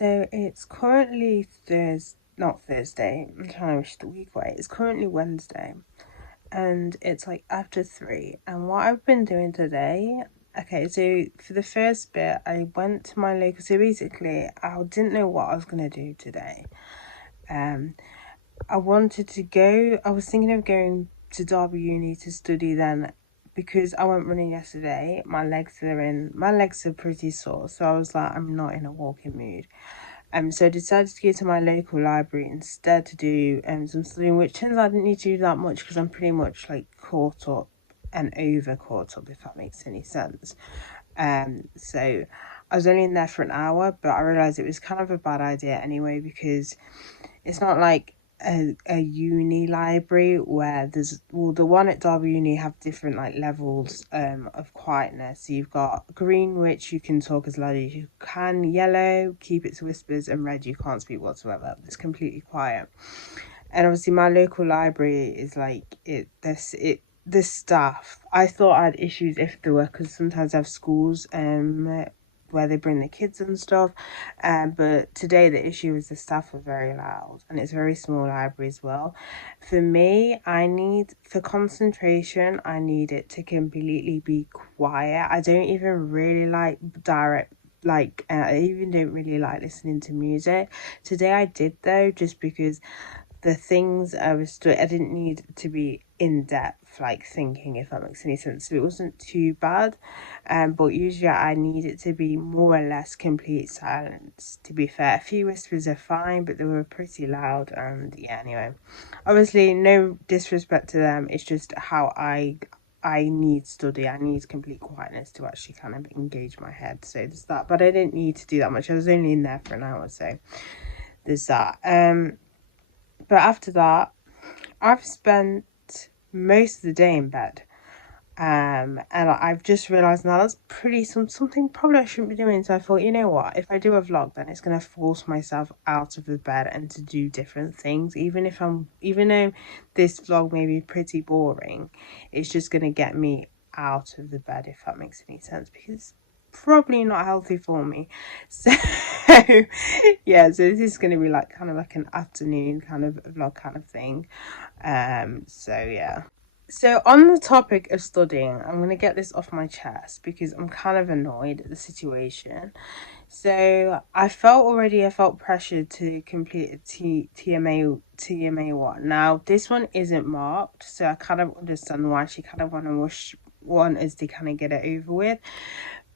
So it's currently not Thursday. I'm trying to wish the week away. It's currently Wednesday, and it's like after 3. And what I've been doing today, okay, so for the first bit, I went to my local. So basically, I didn't know what I was gonna do today. Um, I wanted to go. I was thinking of going to Derby Uni to study then, because I went running yesterday. My legs are pretty sore, so I was like, I'm not in a walking mood. So I decided to go to my local library instead to do some studying, which turns out I didn't need to do that much because I'm pretty much like caught up and over caught up, if that makes any sense. So I was only in there for an hour, but I realised it was kind of a bad idea anyway, because it's not like a uni library where the one at Derby Uni have different like levels of quietness. So you've got green, which you can talk as loud as you can, yellow, keep it to whispers, and red, you can't speak whatsoever. It's completely quiet. And obviously my local library is like the staff. I thought I had issues if there were, because sometimes I have schools where they bring the kids and stuff. But today the issue is the staff are very loud, and it's a very small library as well. For me, for concentration, I need it to completely be quiet. I don't even really like direct I even don't really like listening to music. Today I did though, just because the things I didn't need to be in depth, like thinking, if that makes any sense. So it wasn't too bad. But usually I need it to be more or less complete silence, to be fair. A few whispers are fine, but they were pretty loud, and yeah, anyway. Obviously, no disrespect to them, it's just how I need study. I need complete quietness to actually kind of engage my head. So there's that. But I didn't need to do that much. I was only in there for an hour, so there's that. But after that, I've spent most of the day in bed. And I've just realised now that's something probably I shouldn't be doing. So I thought, you know what, if I do a vlog, then it's gonna force myself out of the bed and to do different things. Even though this vlog may be pretty boring, it's just gonna get me out of the bed, if that makes any sense, because probably not healthy for me. So yeah, so this is going to be like kind of like an afternoon kind of vlog kind of thing. So yeah. So on the topic of studying, I'm going to get this off my chest because I'm kind of annoyed at the situation. So I felt pressured to complete a TMA one. Now this one isn't marked, so I kind of understand why she kind of want us to kind of get it over with.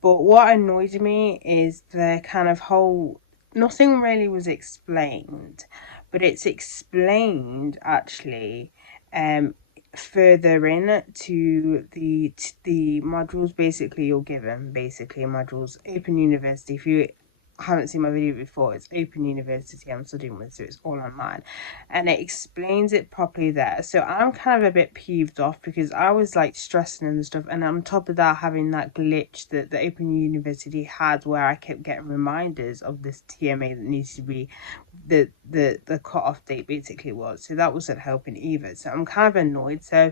But what annoyed me is the kind of whole, nothing really was explained, but it's explained actually um further in to the modules. Basically you're given basically modules. Open University, if you haven't seen my video before, it's Open University I'm studying with, so it's all online, and it explains it properly there. So I'm kind of a bit peeved off because I was like stressing and stuff, and on top of that having that glitch that the Open University had where I kept getting reminders of this TMA that needs to be the cut-off date basically was. So that wasn't helping either, so I'm kind of annoyed. So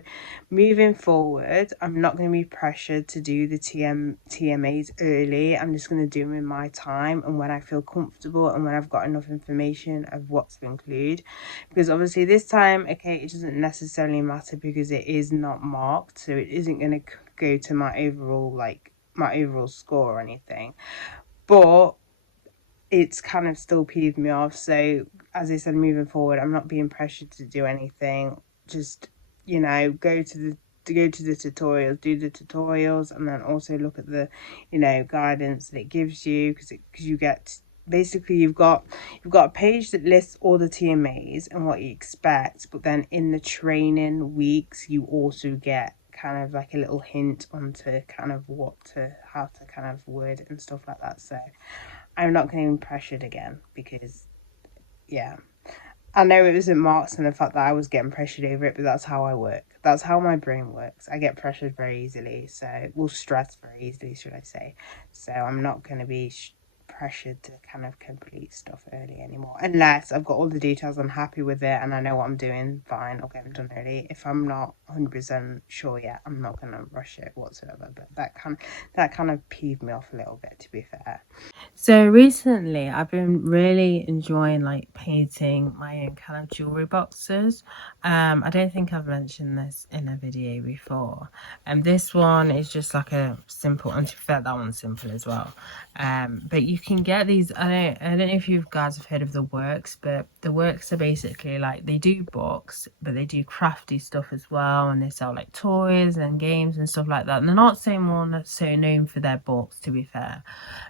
moving forward, I'm not going to be pressured to do the TMAs early. I'm just going to do them in my time and when I feel comfortable and when I've got enough information of what to include. Because obviously this time, okay, it doesn't necessarily matter because it is not marked, so it isn't going to go to my overall score or anything. But it's kind of still peeved me off. So as I said, moving forward, I'm not being pressured to do anything. Just, go to the tutorials, do the tutorials, and then also look at the, guidance that it gives you, because you get basically you've got a page that lists all the TMAs and what you expect, but then in the training weeks you also get kind of like a little hint onto kind of how to kind of word it and stuff like that. So I'm not getting pressured again because, yeah, I know it wasn't marks and the fact that I was getting pressured over it, but that's how I work. That's how my brain works. I get pressured very easily, stress very easily, should I say. So I'm not going to be pressured to kind of complete stuff early anymore, unless I've got all the details, I'm happy with it, and I know what I'm doing. Fine, I'll get them done early. If I'm not 100% sure yet, I'm not gonna rush it whatsoever. But that kind of peeved me off a little bit, to be fair. So recently I've been really enjoying like painting my own kind of jewelry boxes. I don't think I've mentioned this in a video before. And this one is just like a simple, and to be fair, that one's simple as well. But you can get these, I don't know if you guys have heard of the Works, but the Works are basically like, they do books, but they do crafty stuff as well, and they sell like toys and games and stuff like that. And they're not so known for their books, to be fair,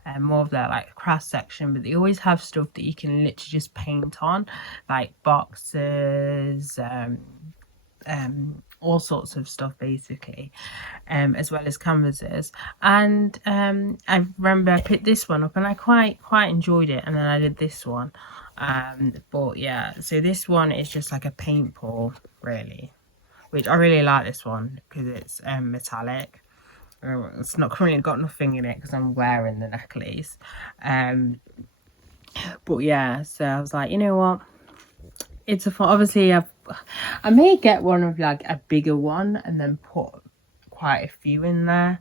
and more of their like craft section, but they always have stuff that you can literally just paint on, like boxes, all sorts of stuff basically, as well as canvases. And I remember I picked this one up and I quite enjoyed it, and then I did this one. But yeah, so this one is just like a paint pour really, which I really like this one because it's metallic. It's not currently got nothing in it because I'm wearing the necklace. But yeah, so I was like, you know what, it's a fun, obviously I may get one of like a bigger one and then put quite a few in there.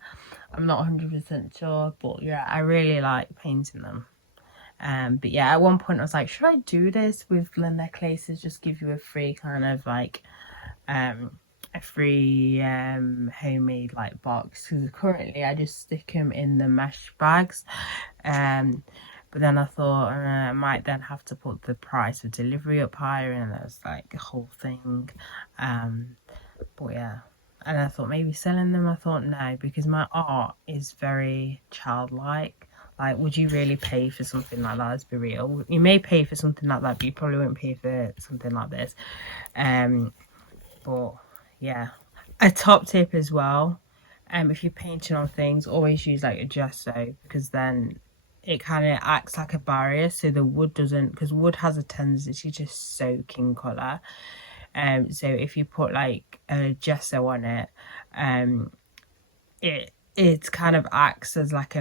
I'm not 100% sure, but yeah, I really like painting them. But yeah, at one point I was like, should I do this with the necklaces, just give you a free kind of like a free homemade like box, because currently I just stick them in the mesh bags. But then I thought I might then have to put the price of delivery up higher, and that was like a whole thing. But yeah, and I thought maybe selling them. I thought no, because my art is very childlike. Like, would you really pay for something like that? Let's be real. You may pay for something like that, but you probably won't pay for something like this. But yeah, a top tip as well, if you're painting on things, always use like a gesso, because then it kind of acts like a barrier, so the wood doesn't, because wood has a tendency to just soak in colour. So if you put like a gesso on it, it kind of acts as like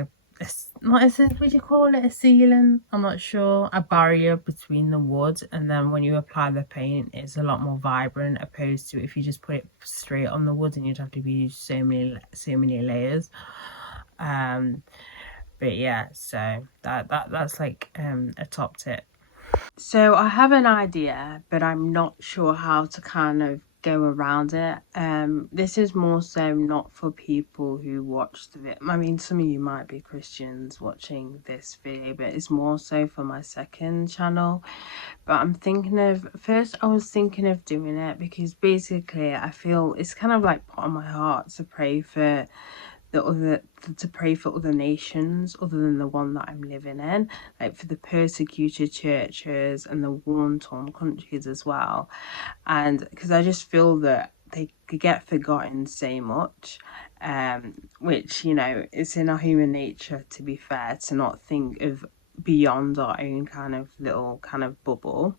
what is it, would you call it, a sealant? I'm not sure. A barrier between the wood, and then when you apply the paint, it's a lot more vibrant, opposed to if you just put it straight on the wood and you'd have to use so many layers. But yeah, so that's like a top tip. So I have an idea, but I'm not sure how to kind of go around it. This is more so not for people who watch the video. I mean, some of you might be Christians watching this video, but it's more so for my second channel. But I'm thinking of, first I was thinking of doing it because basically I feel it's kind of like put on my heart to pray for other nations other than the one that I'm living in, like for the persecuted churches and the war-torn countries as well. And because I just feel that they could get forgotten so much, which, you know, it's in our human nature, to be fair, to not think of beyond our own kind of little kind of bubble.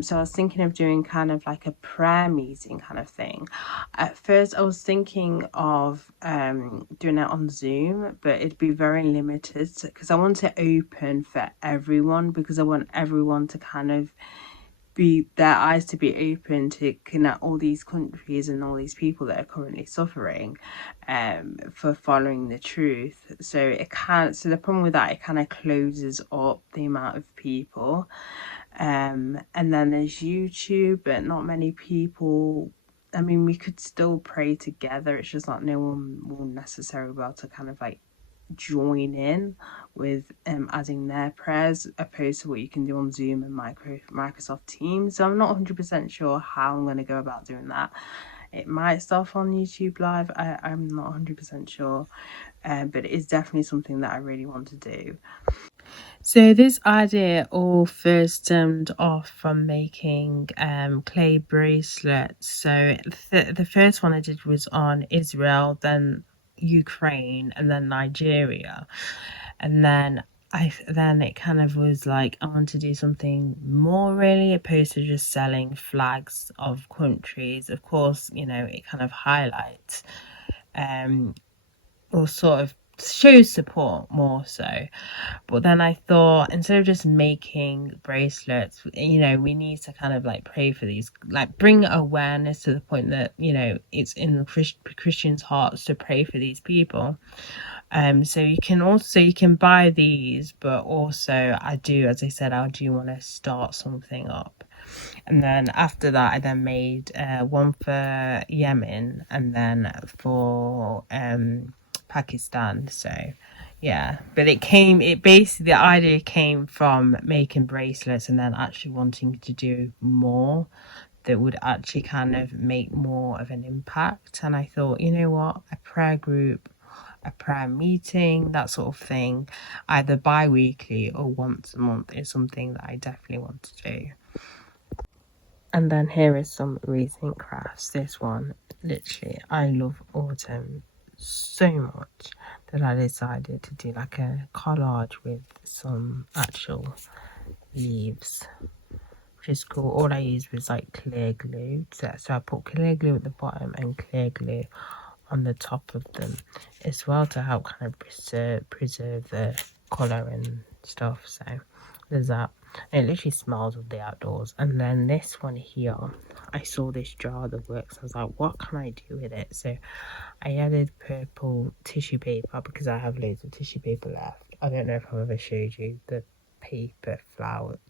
So I was thinking of doing kind of like a prayer meeting kind of thing. At first I was thinking of doing it on Zoom, but it'd be very limited because I want it open for everyone, because I want everyone to kind of be, their eyes to be open to connect all these countries and all these people that are currently suffering for following the truth. So it can't, so the problem with that, it kind of closes up the amount of people. And then there's YouTube, but not many people. I mean, we could still pray together, it's just like no one will necessarily be able to kind of like join in with adding their prayers, opposed to what you can do on Zoom and Microsoft Teams. So I'm not 100% sure how I'm going to go about doing that. It might start on YouTube Live, I'm not 100% sure, but it is definitely something that I really want to do. So this idea all first stemmed off from making clay bracelets. So the first one I did was on Israel, then Ukraine, and then Nigeria. And then it kind of was like, I want to do something more really, opposed to just selling flags of countries. Of course, you know, it kind of highlights or sort of shows support more so. But then I thought, instead of just making bracelets, we need to kind of like pray for these, like bring awareness to the point that, it's in the Christians' hearts to pray for these people. So you can buy these, but also as I said, I do want to start something up. And then after that, I then made one for Yemen and then for Pakistan. So yeah, but the idea came from making bracelets and then actually wanting to do more that would actually kind of make more of an impact. And I thought, you know what, a prayer group, a prayer meeting, that sort of thing, either bi-weekly or once a month, is something that I definitely want to do. And then here is some recent crafts. This one, literally, I love autumn so much that I decided to do like a collage with some actual leaves, which is cool. All I used was like clear glue. So I put clear glue at the bottom and clear glue on the top of them as well to help kind of preserve the colour and stuff. So there's that. And it literally smells of the outdoors. And then this one here, I saw this jar that works. I was like, what can I do with it? So I added purple tissue paper because I have loads of tissue paper left. I don't know if I've ever showed you the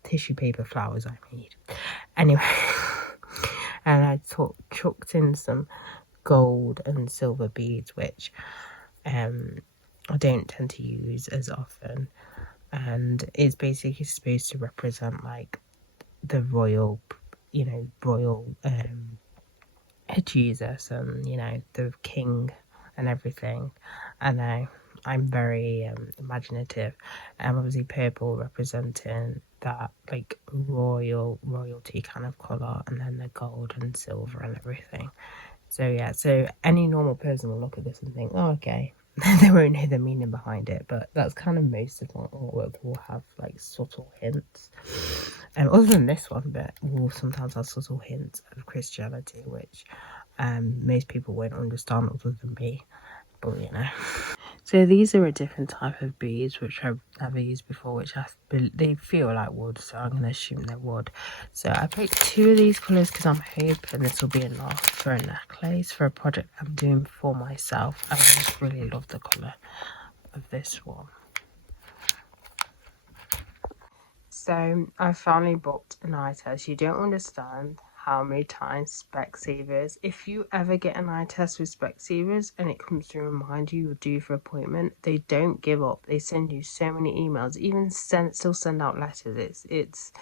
tissue paper flowers I made. Anyway, and I chucked in some gold and silver beads, which I don't tend to use as often. And it's basically supposed to represent like the royal Jesus and the king and everything. And I'm very imaginative. Obviously purple representing that like royalty kind of color, and then the gold and silver and everything. So yeah, so any normal person will look at this and think, oh, okay. They won't know the meaning behind it, but that's kind of most of my artwork will have like subtle hints. Other than this one, but will sometimes have subtle hints of Christianity, which most people won't understand other than me. But So these are a different type of beads which I've never used before, which they feel like wood, so I'm going to assume they're wood. So I picked 2 of these colours because I'm hoping this will be enough for a necklace for a project I'm doing for myself. And I just really love the colour of this one. So I finally booked an eye test. You don't understand how many times Specsavers, if you ever get an eye test with Specsavers and it comes to remind you you're due for appointment, they don't give up. They send you so many emails, even still send out letters. It's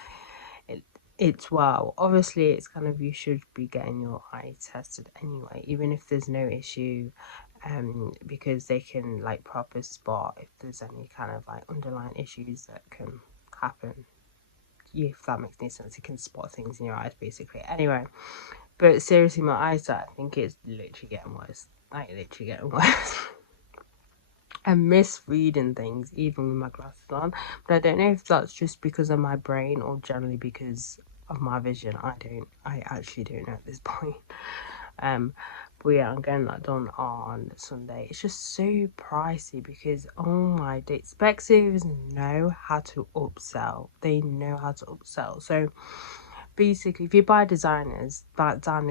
wow. Obviously it's kind of, you should be getting your eye tested anyway, even if there's no issue, because they can like proper spot if there's any kind of like underlying issues that can happen. If that makes any sense, you can spot things in your eyes basically. Anyway, but seriously, my eyesight, I think it's literally getting worse. I'm misreading things even with my glasses on, but I don't know if that's just because of my brain or generally because of my vision. I actually don't know at this point. But yeah, I'm getting that done on Sunday. It's just so pricey because, oh my days, Specsavers know how to upsell. They know how to upsell. So basically, if you buy designer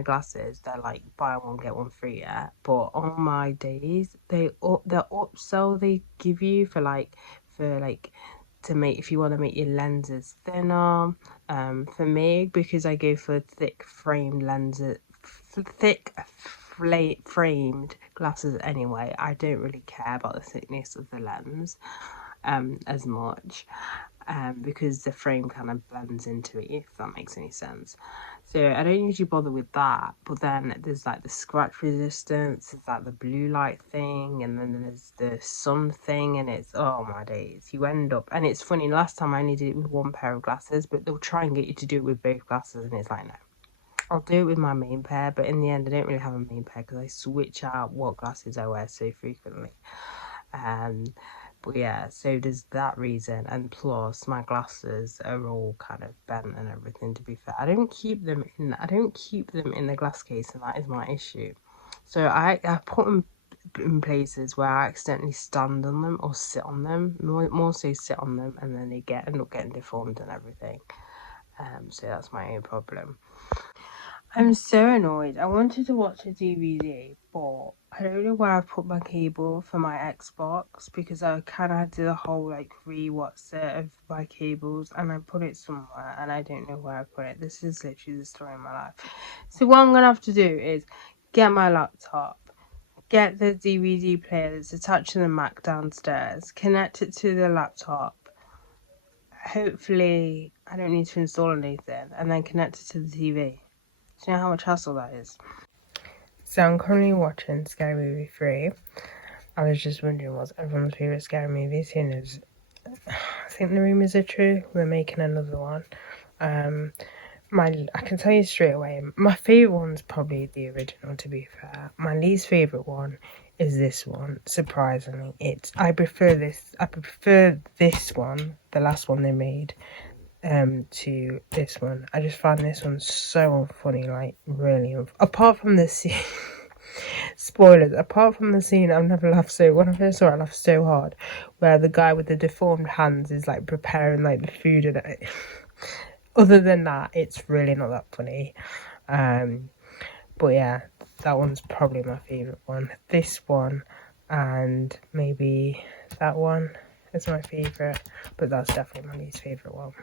glasses, they're like buy one get one free. Yeah, but on my days, the upsell they give you for to make, if you want to make your lenses thinner. For me, because I go for thick framed lenses, framed glasses anyway, I don't really care about the thickness of the lens as much, because the frame kind of blends into it, if that makes any sense. So I don't usually bother with that. But then there's like the scratch resistance, there's like the blue light thing, and then there's the sun thing, and it's, oh my days, you end up, and it's funny, last time I only did it with one pair of glasses, but they'll try and get you to do it with both glasses, and it's like, no, I'll do it with my main pair. But in the end, I don't really have a main pair because I switch out what glasses I wear so frequently. But yeah, so there's that reason, and plus my glasses are all kind of bent and everything. To be fair, I don't keep them in the glass case, and that is my issue. So I put them in places where I accidentally stand on them or sit on them, more so sit on them, and then they end up getting deformed and everything. So that's my own problem. I'm so annoyed. I wanted to watch a DVD, but I don't know where I put my cable for my Xbox, because I kind of did a whole like rewatch set of my cables, and I put it somewhere and I don't know where I put it. This is literally the story of my life. So what I'm gonna have to do is get my laptop, get the DVD player that's attached to the Mac downstairs, connect it to the laptop. Hopefully I don't need to install anything, and then connect it to the TV. Do you know how much hassle that is? So I'm currently watching Scary Movie 3. I was just wondering what's everyone's favourite scary movie, seeing as I think the rumours are true. We're making another one. I can tell you straight away, my favourite one's probably the original, to be fair. My least favourite one is this one, surprisingly. I prefer this one, the last one they made, to this one. I just find this one so funny, like really. Apart from the scene, spoilers. Apart from the scene, I've never laughed so. When I first saw it, I laughed so hard, where the guy with the deformed hands is like preparing like the food and it. Other than that, it's really not that funny. But yeah, that one's probably my favourite one. This one and maybe that one is my favourite, but that's definitely my least favourite one.